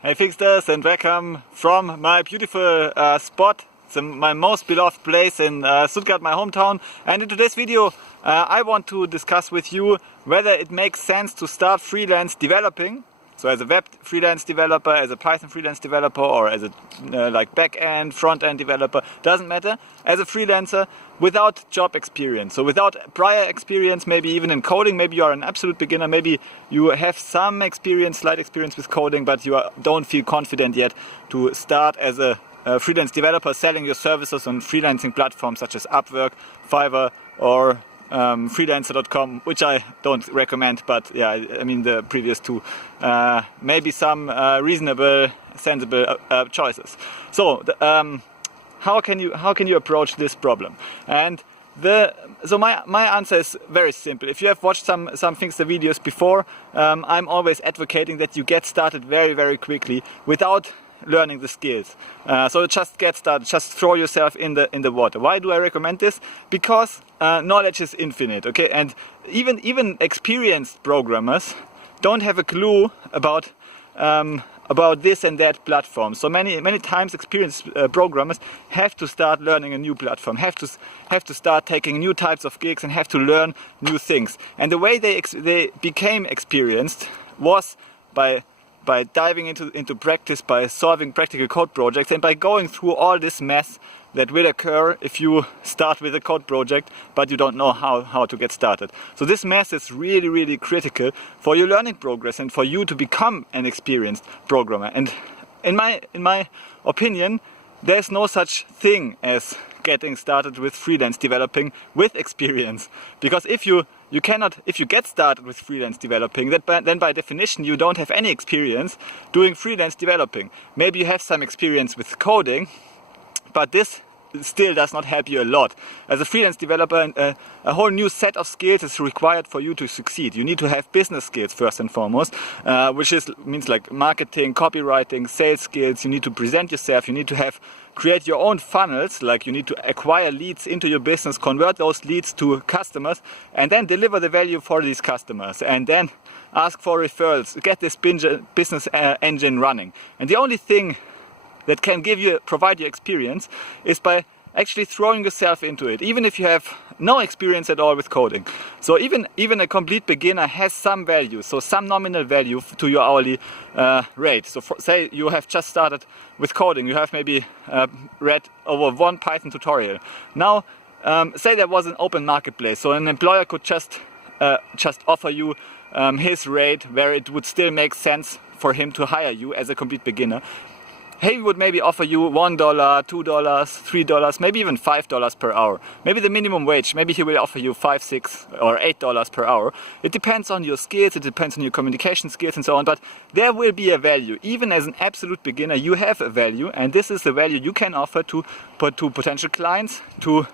Hey Finxters, and welcome from my beautiful spot, my most beloved place in Stuttgart, my hometown. And in today's video I want to discuss with you whether it makes sense to start freelance developing. So as a web freelance developer, as a Python freelance developer, or as a like back-end, front-end developer, doesn't matter, as a freelancer without job experience. So without prior experience, maybe even in coding, maybe you are an absolute beginner, maybe you have some experience, slight experience with coding, but you don't feel confident yet to start as a freelance developer selling your services on freelancing platforms such as Upwork, Fiverr, or Freelancer.com, which I don't recommend, but yeah, I mean the previous two, maybe some reasonable, sensible choices. So how can you approach this problem? And my answer is very simple. If you have watched some Finxter videos before, I'm always advocating that you get started very, very quickly without learning the skills. So just get started, just throw yourself in the water. Why do I recommend this? Because knowledge is infinite, okay? And even experienced programmers don't have a clue about this and that platform. So many times experienced programmers have to start learning a new platform, have to start taking new types of gigs and have to learn new things. And the way they became experienced was by diving into practice, by solving practical code projects, and by going through all this mess that will occur if you start with a code project but you don't know how to get started. So this mess is really, really critical for your learning progress and for you to become an experienced programmer. And in my opinion, there's no such thing as getting started with freelance developing with experience, because if you get started with freelance developing, then by definition you don't have any experience doing freelance developing. Maybe you have some experience with coding, but this still does not help you a lot. As a freelance developer, a whole new set of skills is required for you to succeed. You need to have business skills first and foremost, which means like marketing, copywriting, sales skills. You need to present yourself. You need to create your own funnels, like you need to acquire leads into your business, convert those leads to customers, and then deliver the value for these customers, and then ask for referrals, get this business engine running. And the only thing that can provide you experience is by actually throwing yourself into it, even if you have no experience at all with coding. So even a complete beginner has some value, so some nominal value to your hourly rate. So say you have just started with coding, you have maybe read over one Python tutorial. Now say there was an open marketplace, so an employer could just offer you his rate where it would still make sense for him to hire you as a complete beginner. He would maybe offer you $1, $2, $3, maybe even $5 per hour. Maybe the minimum wage, maybe he will offer you $5, $6 or $8 per hour. It depends on your skills, it depends on your communication skills and so on, but there will be a value. Even as an absolute beginner, you have a value, and this is the value you can offer to potential clients, to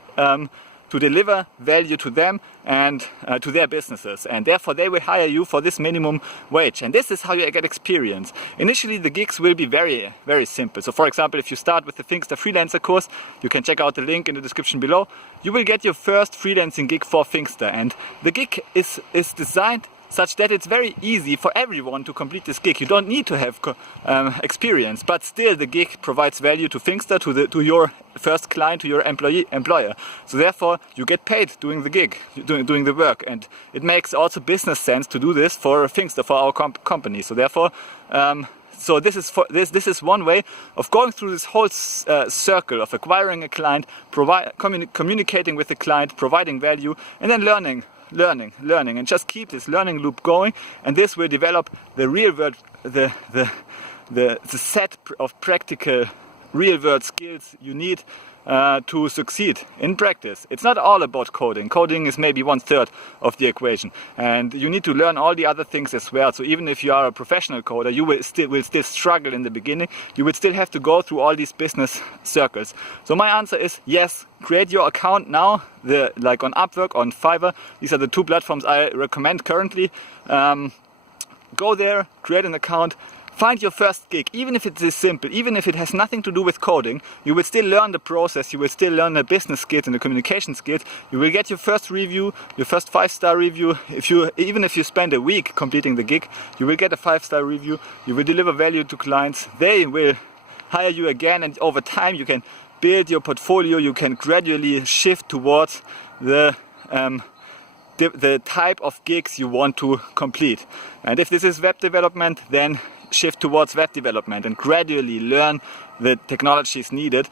deliver value to them and to their businesses, and therefore they will hire you for this minimum wage. And this is how you get experience. Initially the gigs will be very, very simple. So for example, if you start with the Finxter Freelancer course, you can check out the link in the description below, you will get your first freelancing gig for Finxter, and the gig is designed such that it's very easy for everyone to complete this gig. You don't need to have experience, but still the gig provides value to Finxter, to your first client, to your employer. So therefore you get paid doing the gig, doing the work, and it makes also business sense to do this for Finxter, for our company. So therefore so this is one way of going through this whole circle of acquiring a client, communicating with the client, providing value, and then learning, and just keep this learning loop going. And this will develop the real world, the set of practical real world skills you need to succeed in practice. It's not all about coding. Coding is maybe 1/3 of the equation, and you need to learn all the other things as well. So even if you are a professional coder, you will still struggle in the beginning. You will still have to go through all these business circles. So my answer is yes, create your account now, like on Upwork, on Fiverr. These are the two platforms I recommend currently. Go there, create an account, find your first gig, even if it is simple, even if it has nothing to do with coding. You will still learn the process, you will still learn the business skills and the communication skills. You will get your first review, your first 5-star review. Even if you spend a week completing the gig, you will get a 5-star review. You will deliver value to clients. They will hire you again, and over time you can build your portfolio. You can gradually shift towards the type of gigs you want to complete. And if this is web development, then shift towards web development and gradually learn the technologies needed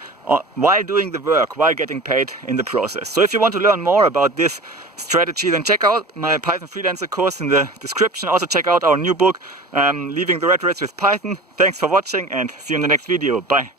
while doing the work, while getting paid in the process. So if you want to learn more about this strategy, then check out my Python Freelancer course in the description. Also check out our new book, Leaving the Rat Race with Python. Thanks for watching and see you in the next video. Bye.